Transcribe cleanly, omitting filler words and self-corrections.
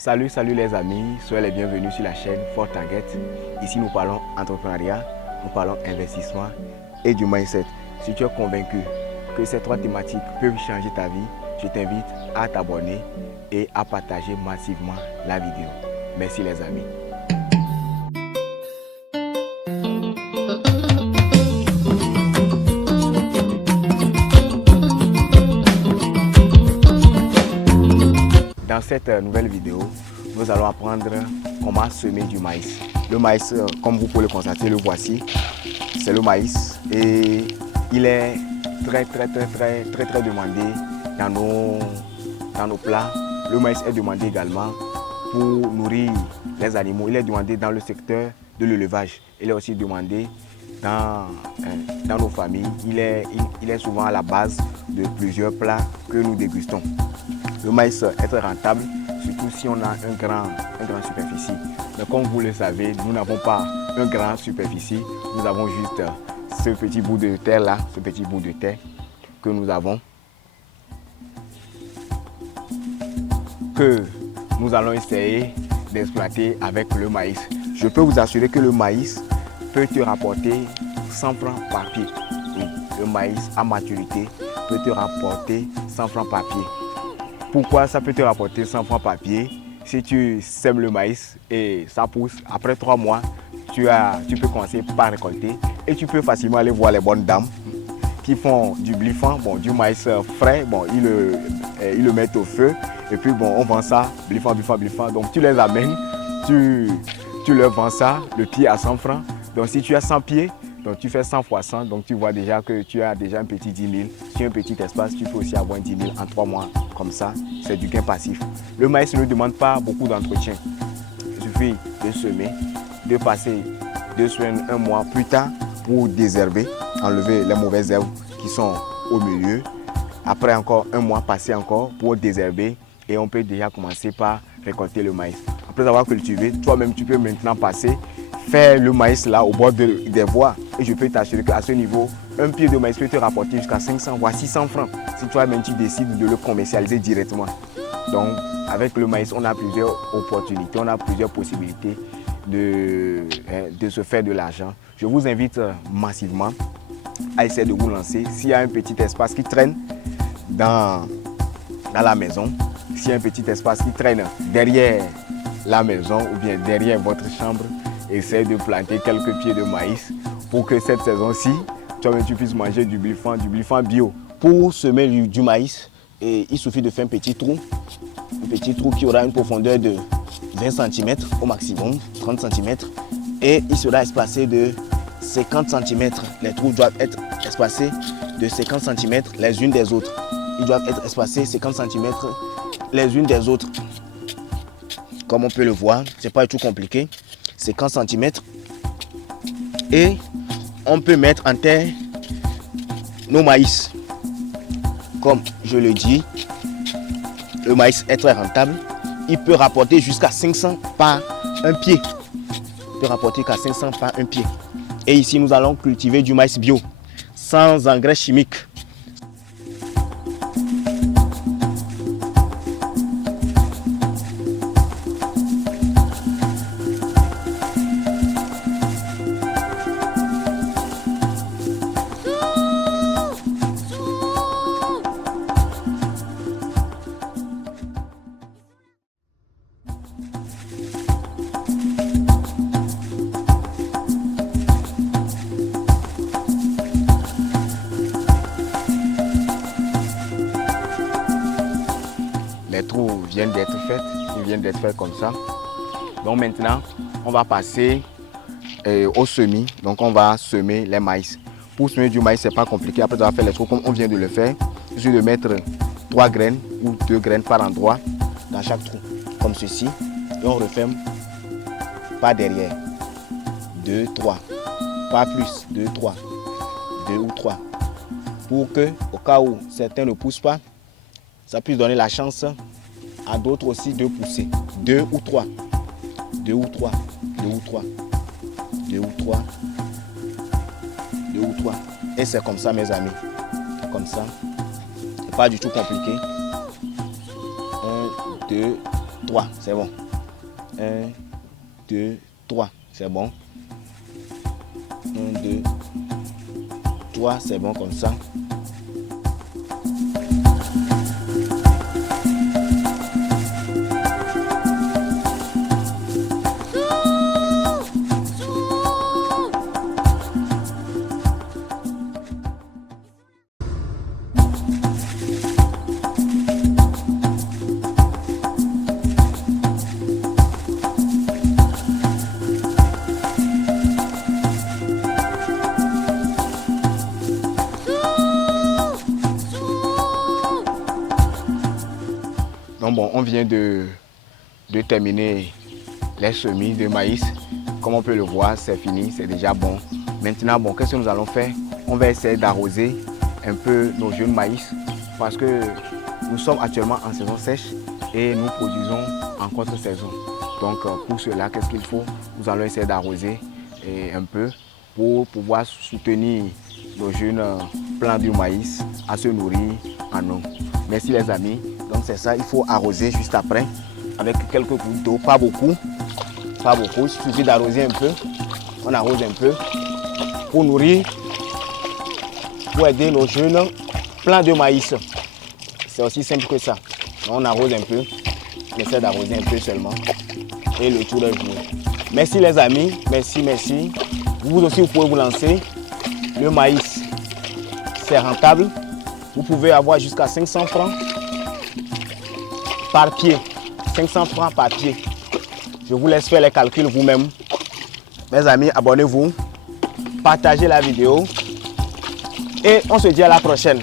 Salut les amis, soyez les bienvenus sur la chaîne Fort Target. Ici nous parlons entrepreneuriat, nous parlons investissement et du mindset. Si tu es convaincu que ces trois thématiques peuvent changer ta vie, je t'invite à t'abonner et à partager massivement la vidéo. Merci les amis. Dans cette nouvelle vidéo, nous allons apprendre comment semer du maïs. Le maïs, comme vous pouvez le constater, le voici. C'est le maïs et il est très demandé dans nos plats. Le maïs est demandé également pour nourrir les animaux. Il est demandé dans le secteur de l'élevage. Il est aussi demandé dans nos familles. Il est souvent à la base de plusieurs plats que nous dégustons. Le maïs est très rentable, surtout si on a un grand superficie. Mais comme vous le savez, nous n'avons pas un grand superficie. Nous avons juste ce petit bout de terre là, ce petit bout de terre que nous avons, que nous allons essayer d'exploiter avec le maïs. Je peux vous assurer que le maïs peut te rapporter 100 francs par pied. Oui, le maïs à maturité peut te rapporter 100 francs par pied. Pourquoi ça peut te rapporter 100 francs par pied? Si tu sèmes le maïs et ça pousse, après 3 mois, tu peux commencer par récolter et tu peux facilement aller voir les bonnes dames qui font du blifan, du maïs frais, ils le mettent au feu et puis on vend ça, blifan. Donc tu les amènes, tu leur vends ça, le pied à 100 francs. Donc si tu as 100 pieds, donc tu fais 100 fois 100, donc tu vois déjà que tu as déjà un petit 10 000. Sur un petit espace, tu peux aussi avoir 10 000 en 3 mois. Comme ça, c'est du gain passif. Le maïs ne demande pas beaucoup d'entretien. Il suffit de semer, de passer 2 semaines, 1 mois plus tard pour désherber, enlever les mauvaises herbes qui sont au milieu. Après encore 1 mois, passer encore pour désherber et on peut déjà commencer par récolter le maïs. Après avoir cultivé, toi-même tu peux maintenant passer, faire le maïs là au bord des voies et je peux t'assurer qu'à ce niveau, un pied de maïs peut te rapporter jusqu'à 500 voire 600 francs si toi-même tu décides de le commercialiser directement. Donc avec le maïs, on a plusieurs opportunités, on a plusieurs possibilités de se faire de l'argent. Je vous invite massivement à essayer de vous lancer. S'il y a un petit espace qui traîne dans la maison, s'il y a un petit espace qui traîne derrière la maison ou bien derrière votre chambre, essayez de planter quelques pieds de maïs pour que cette saison-ci, tu puisses manger du blifan bio. Pour semer du maïs, il suffit de faire un petit trou qui aura une profondeur de 20 cm au maximum, 30 cm, et il sera espacé de 50 cm. Les trous doivent être espacés de 50 cm les unes des autres. Ils doivent être espacés 50 cm les unes des autres. Comme on peut le voir, c'est pas du tout compliqué. 50 cm. Et on peut mettre en terre nos maïs. Comme je le dis, le maïs est très rentable. Il peut rapporter jusqu'à 500 par un pied. Il peut rapporter jusqu'à 500 par un pied. Et ici, nous allons cultiver du maïs bio, sans engrais chimiques. Les trous viennent d'être faits, ils viennent d'être faits comme ça. Donc maintenant, on va passer au semis. Donc on va semer les maïs. Pour semer du maïs, ce n'est pas compliqué. Après avoir fait les trous comme on vient de le faire, il suffit de mettre 3 graines ou 2 graines par endroit dans chaque trou, comme ceci. Et on referme par derrière. 2, 3. Pas plus. 2, 3. 2 ou 3. Pour que, au cas où certains ne poussent pas, ça puisse donner la chance à d'autres aussi de pousser. 2 ou 3. 2 ou 3. 2 ou 3. 2 ou 3. 2 ou 3. Et c'est comme ça, mes amis. Comme ça. C'est pas du tout compliqué. 1, 2, 3, c'est bon. 1, 2, 3, c'est bon. 1, 2, 3, c'est bon comme ça. Donc bon, on vient de terminer les semis de maïs. Comme on peut le voir, c'est fini, c'est déjà bon. Maintenant, bon, qu'est-ce que nous allons faire? On va essayer d'arroser un peu nos jeunes maïs parce que nous sommes actuellement en saison sèche et nous produisons en contre-saison. Donc pour cela, qu'est-ce qu'il faut? Nous allons essayer d'arroser un peu pour pouvoir soutenir nos jeunes plants de maïs à se nourrir en eau. Merci les amis. Donc c'est ça, il faut arroser juste après avec quelques gouttes d'eau, pas beaucoup, il suffit d'arroser un peu, on arrose un peu pour nourrir, pour aider nos jeunes plants de maïs. C'est aussi simple que ça. Donc, on arrose un peu, on essaie d'arroser un peu seulement et le tour est joué. Merci les amis, merci. Vous aussi vous pouvez vous lancer, le maïs c'est rentable, vous pouvez avoir jusqu'à 500 francs par pied, 500 francs par pied. Je vous laisse faire les calculs vous-même. Mes amis, abonnez-vous, partagez la vidéo et on se dit à la prochaine.